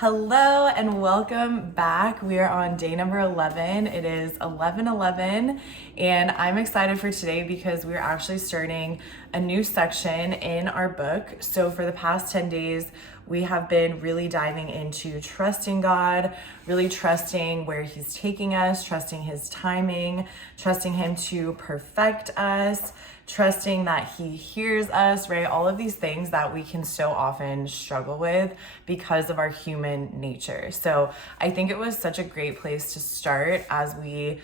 Hello and welcome back. We are on day number 11. It is 11:11 and I'm excited for today because we're actually starting a new section in our book. So for the past 10 days, we have been really diving into trusting God, really trusting where He's taking us, trusting His timing, trusting Him to perfect us, trusting that He hears us, right? All of these things that we can so often struggle with because of our human nature. So I think it was such a great place to start as we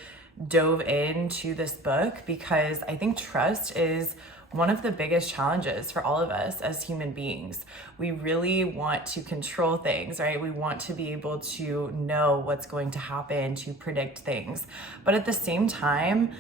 dove into this book, because I think trust is one of the biggest challenges for all of us as human beings. We really want to control things, right? We want to be able to know what's going to happen, to predict things. But at the same time,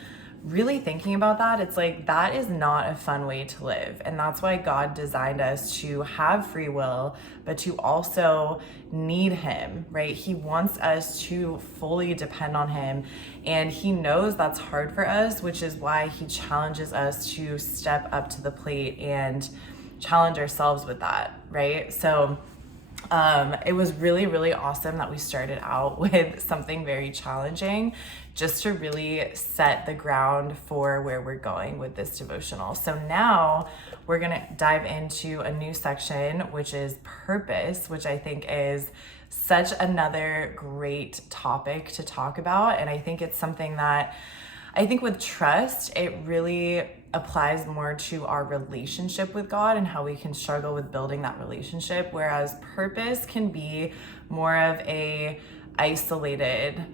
really thinking about that, it's like that is not a fun way to live. And that's why God designed us to have free will, but to also need Him, right? He wants us to fully depend on Him. And He knows that's hard for us, which is why He challenges us to step up to the plate and challenge ourselves with that, right? So it was really, really awesome that we started out with something very challenging just to really set the ground for where we're going with this devotional. So now we're going to dive into a new section, which is purpose, which I think is such another great topic to talk about. And I think it's something that I think with trust, it really applies more to our relationship with God and how we can struggle with building that relationship, whereas purpose can be more of a isolated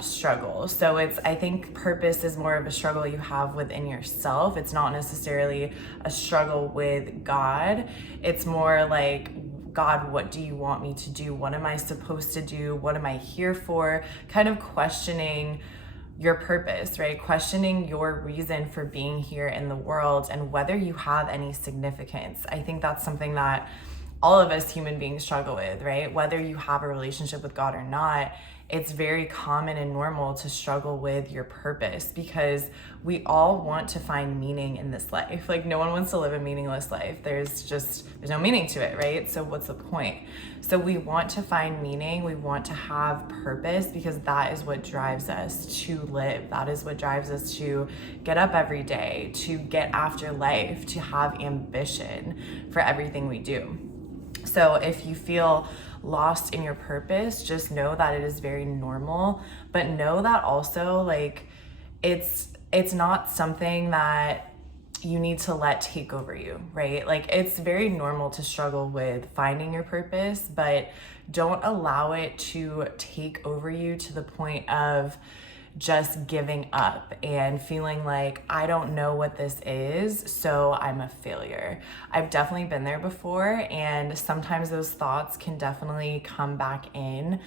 struggle. So I think purpose is more of a struggle you have within yourself. It's not necessarily a struggle with God. It's more like, God, what do you want me to do? What am I supposed to do? What am I here for? Kind of questioning your purpose, right? Questioning your reason for being here in the world and whether you have any significance. I think that's something that all of us human beings struggle with, right? Whether you have a relationship with God or not, it's very common and normal to struggle with your purpose, because we all want to find meaning in this life. Like, no one wants to live a meaningless life. There's no meaning to it, right? So what's the point? So we want to find meaning. We want to have purpose, because that is what drives us to live. That is what drives us to get up every day, to get after life, to have ambition for everything we do. So if you feel lost in your purpose, just know that it is very normal, but know that also, like, it's not something that you need to let take over you, right? Like, it's very normal to struggle with finding your purpose, but don't allow it to take over you to the point of just giving up and feeling like, I don't know what this is, so I'm a failure. I've definitely been there before, and sometimes those thoughts can definitely come back in.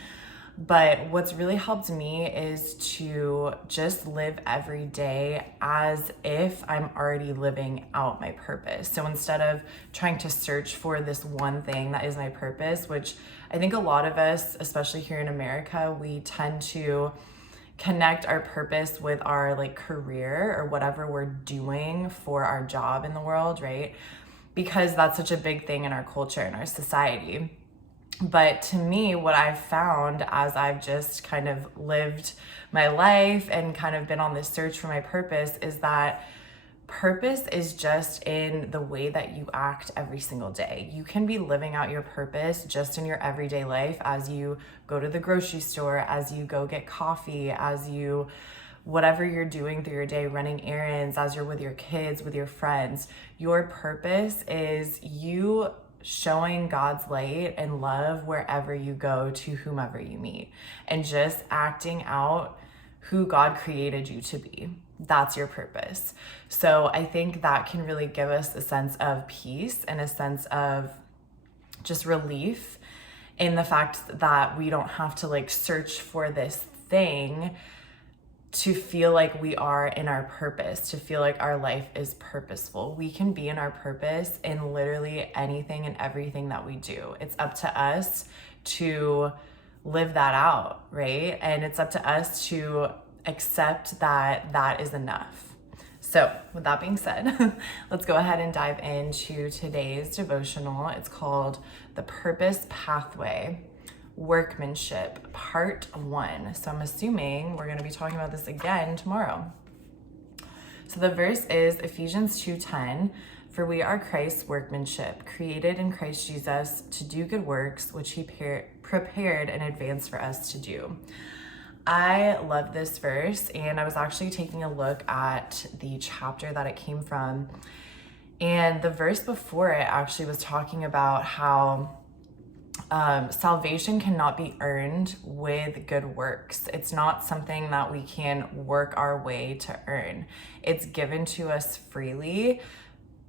But what's really helped me is to just live every day as if I'm already living out my purpose. So instead of trying to search for this one thing that is my purpose, which I think a lot of us, especially here in America, we tend to connect our purpose with our career or whatever we're doing for our job in the world, right? Because that's such a big thing in our culture and our society. But to me, what I've found as I've just kind of lived my life and kind of been on this search for my purpose is that purpose is just in the way that you act every single day. You can be living out your purpose just in your everyday life, as you go to the grocery store, as you go get coffee, as you, whatever you're doing through your day, running errands, as you're with your kids, with your friends. Your purpose is you showing God's light and love wherever you go, to whomever you meet, and just acting out who God created you to be. That's your purpose. So I think that can really give us a sense of peace and a sense of just relief in the fact that we don't have to search for this thing to feel like we are in our purpose, to feel like our life is purposeful. We can be in our purpose in literally anything and everything that we do. It's up to us to live that out, right? And it's up to us to accept that that is enough. So with that being said, let's go ahead and dive into today's devotional. It's called The Purpose Pathway workmanship, part 1. So I'm assuming we're going to be talking about this again tomorrow. So the verse is Ephesians 2:10, for we are Christ's workmanship, created in Christ Jesus to do good works, which he prepared in advance for us to do. I love this verse, and I was actually taking a look at the chapter that it came from. And the verse before it actually was talking about how salvation cannot be earned with good works. It's not something that we can work our way to earn. It's given to us freely.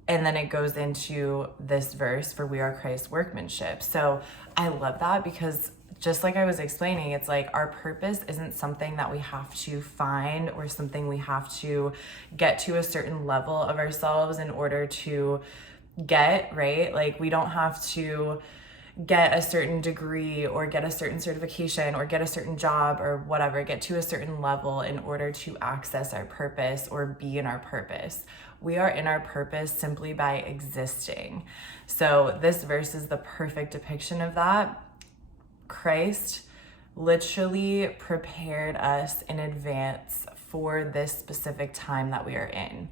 And then it goes into this verse, for we are Christ's workmanship. So I love that, because just like I was explaining, it's like our purpose isn't something that we have to find or something we have to get to a certain level of ourselves in order to get, right? Like we don't have to get a certain degree or get a certain certification or get a certain job or whatever, get to a certain level in order to access our purpose or be in our purpose. We are in our purpose simply by existing. So this verse is the perfect depiction of that. Christ literally prepared us in advance for this specific time that we are in.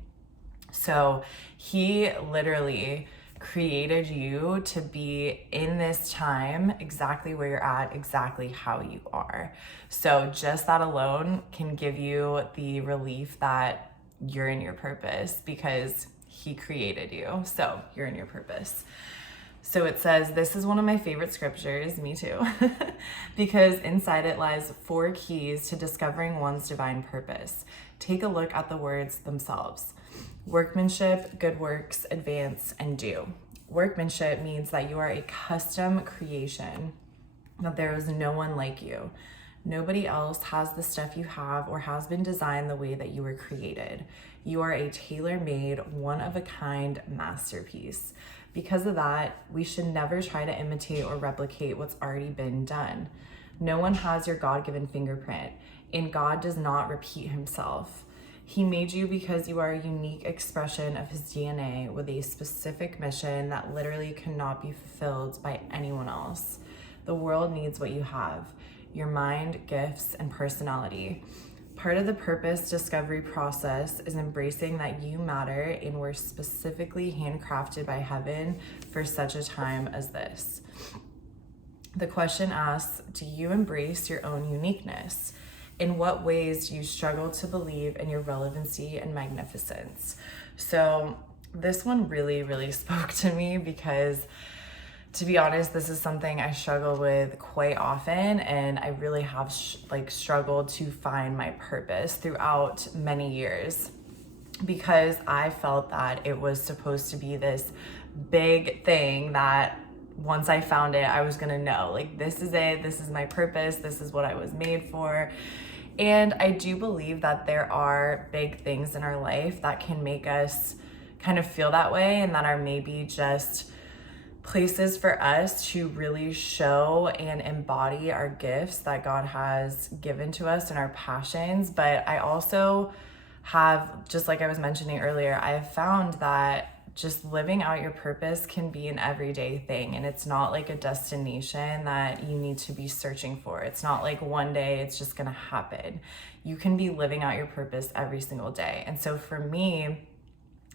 So he literally created you to be in this time exactly where you're at, exactly how you are. So just that alone can give you the relief that you're in your purpose, because he created you. So you're in your purpose. So it says, this is one of my favorite scriptures, me too, because inside it lies 4 keys to discovering one's divine purpose. Take a look at the words themselves. Workmanship, good works, advance, and do. Workmanship means that you are a custom creation, that there is no one like you. Nobody else has the stuff you have or has been designed the way that you were created. You are a tailor-made, one-of-a-kind masterpiece. Because of that, we should never try to imitate or replicate what's already been done. No one has your God-given fingerprint, and God does not repeat himself. He made you because you are a unique expression of his DNA with a specific mission that literally cannot be fulfilled by anyone else. The world needs what you have: your mind, gifts, and personality. Part of the purpose discovery process is embracing that you matter and were specifically handcrafted by heaven for such a time as this. The question asks, do you embrace your own uniqueness? In what ways do you struggle to believe in your relevancy and magnificence? So this one really, really spoke to me, because to be honest, this is something I struggle with quite often, and I really have struggled to find my purpose throughout many years, because I felt that it was supposed to be this big thing that once I found it, I was gonna know, like, this is it, this is my purpose, this is what I was made for. And I do believe that there are big things in our life that can make us kind of feel that way, and that are maybe just places for us to really show and embody our gifts that God has given to us and our passions. But I also have, just like I was mentioning earlier, I have found that just living out your purpose can be an everyday thing, and it's not like a destination that you need to be searching for. It's not like one day it's just gonna happen. You can be living out your purpose every single day. And so for me,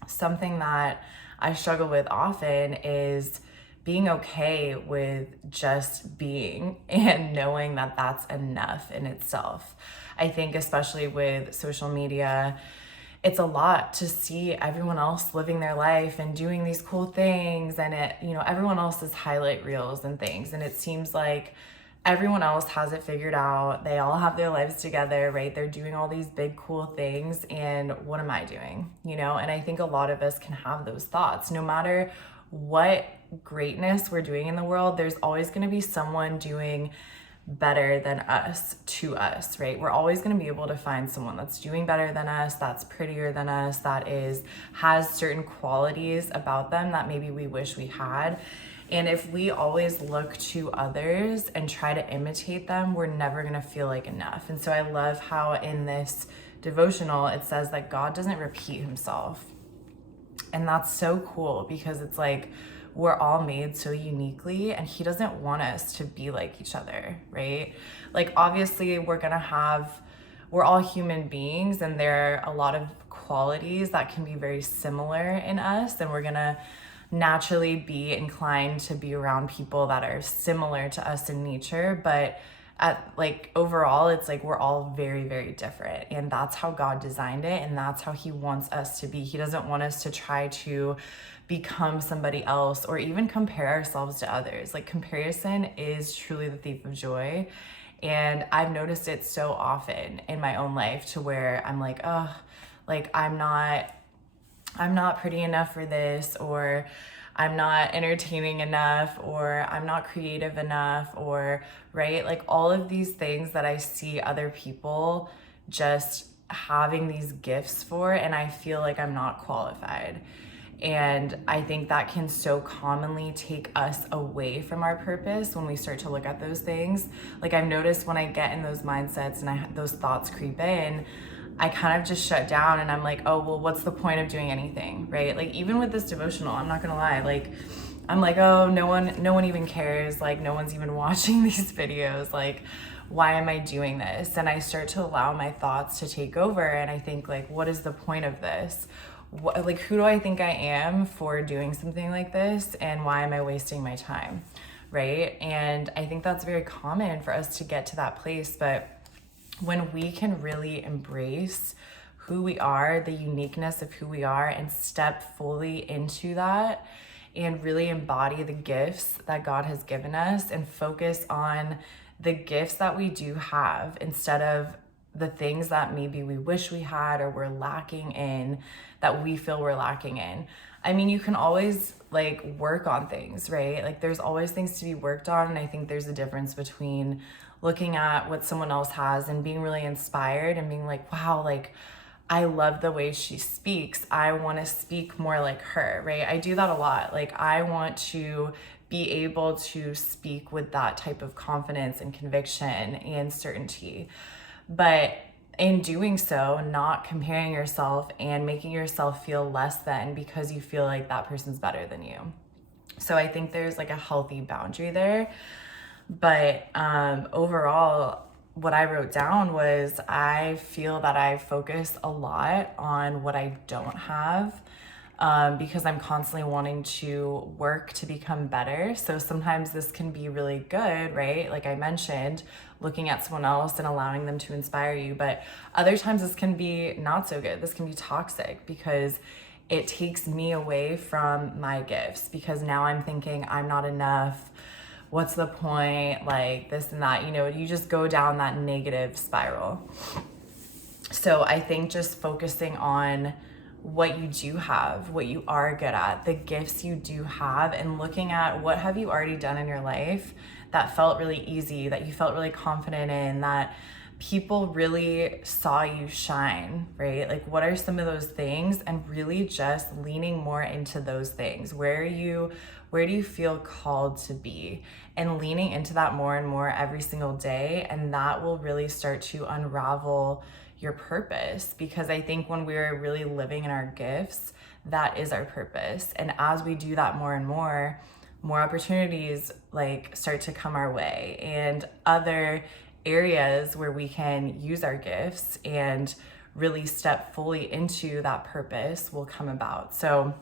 something that I struggle with often is being okay with just being and knowing that that's enough in itself. I think especially with social media, it's a lot to see everyone else living their life and doing these cool things, and everyone else's highlight reels and things. And it seems like everyone else has it figured out. They all have their lives together, right? They're doing all these big, cool things. And what am I doing? And I think a lot of us can have those thoughts. No matter what greatness we're doing in the world, there's always going to be someone doing better than us to us, right? We're always going to be able to find someone that's doing better than us, that's prettier than us, that has certain qualities about them that maybe we wish we had. And if we always look to others and try to imitate them, we're never going to feel like enough. And so I love how in this devotional it says that God doesn't repeat himself. And that's so cool, because it's like we're all made so uniquely, and he doesn't want us to be like each other, right? Like, obviously we're all human beings, and there are a lot of qualities that can be very similar in us, and we're gonna naturally be inclined to be around people that are similar to us in nature. But overall, it's like we're all very, very different, and that's how God designed it, and that's how he wants us to be. He doesn't want us to try to become somebody else or even compare ourselves to others. Like, comparison is truly the thief of joy. And I've noticed it so often in my own life, to where I'm like, oh, like I'm not pretty enough for this, or I'm not entertaining enough, or I'm not creative enough, or, right? Like, all of these things that I see other people just having these gifts for, and I feel like I'm not qualified. And I think that can so commonly take us away from our purpose when we start to look at those things. Like, I've noticed when I get in those mindsets and those thoughts creep in, I kind of just shut down, and I'm like, oh, well, what's the point of doing anything, right? Like, even with this devotional, I'm not gonna lie, like, I'm like, oh, no one even cares. Like, no one's even watching these videos. Like, why am I doing this? And I start to allow my thoughts to take over, and I think, like, what is the point of this? Like, who do I think I am for doing something like this, and why am I wasting my time, right? And I think that's very common for us to get to that place. But when we can really embrace who we are, the uniqueness of who we are, and step fully into that, and really embody the gifts that God has given us, and focus on the gifts that we do have instead of the things that maybe we wish we had, or we're lacking in, that we feel we're lacking in. I mean, you can always like work on things, right? Like, there's always things to be worked on. And I think there's a difference between looking at what someone else has and being really inspired and being like, wow, like, I love the way she speaks. I want to speak more like her, right? I do that a lot. Like, I want to be able to speak with that type of confidence and conviction and certainty. But in doing so, not comparing yourself and making yourself feel less than because you feel like that person's better than you. So I think there's like a healthy boundary there. But overall, what I wrote down was, I feel that I focus a lot on what I don't have, because I'm constantly wanting to work to become better. So sometimes this can be really good, right? Like I mentioned, looking at someone else and allowing them to inspire you. But other times this can be not so good. This can be toxic, because it takes me away from my gifts, because now I'm thinking I'm not enough. What's the point? Like this and that, you just go down that negative spiral. So I think just focusing on what you do have, what you are good at, the gifts you do have, and looking at what have you already done in your life that felt really easy, that you felt really confident in, that people really saw you shine, right? Like, what are some of those things? And really just leaning more into those things. Where do you feel called to be? And leaning into that more and more every single day. And that will really start to unravel your purpose, because I think when we're really living in our gifts, that is our purpose. And as we do that more and more opportunities like start to come our way, and other areas where we can use our gifts and really step fully into that purpose will come about. So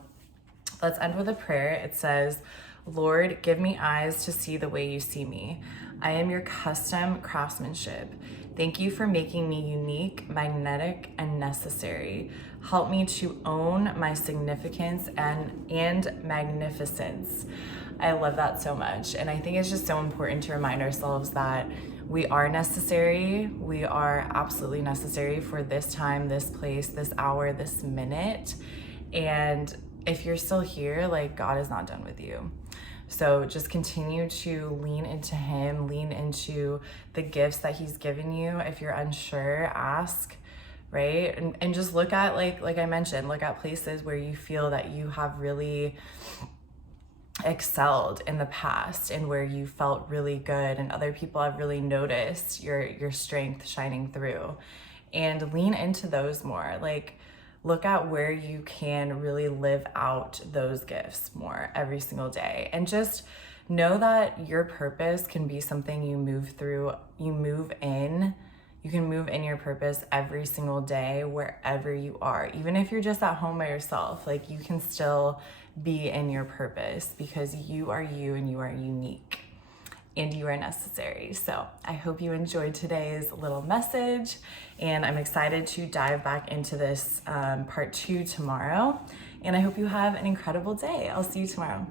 let's end with a prayer. It says, Lord, give me eyes to see the way you see me. I am your custom craftsmanship. Thank you for making me unique, magnetic, and necessary. Help me to own my significance and magnificence. I love that so much. And I think it's just so important to remind ourselves that we are necessary. We are absolutely necessary for this time, this place, this hour, this minute. And if you're still here, like, God is not done with you. So just continue to lean into him, lean into the gifts that he's given you. If you're unsure, ask, right? And just look at, like I mentioned, look at places where you feel that you have really excelled in the past, and where you felt really good and other people have really noticed your strength shining through, and lean into those more. Like, look at where you can really live out those gifts more every single day. And just know that your purpose can be something you move through, you move in. You can move in your purpose every single day, wherever you are. Even if you're just at home by yourself, like you can still be in your purpose because you are you and you are unique and you are necessary. So I hope you enjoyed today's little message, and I'm excited to dive back into this part 2 tomorrow. And I hope you have an incredible day. I'll see you tomorrow.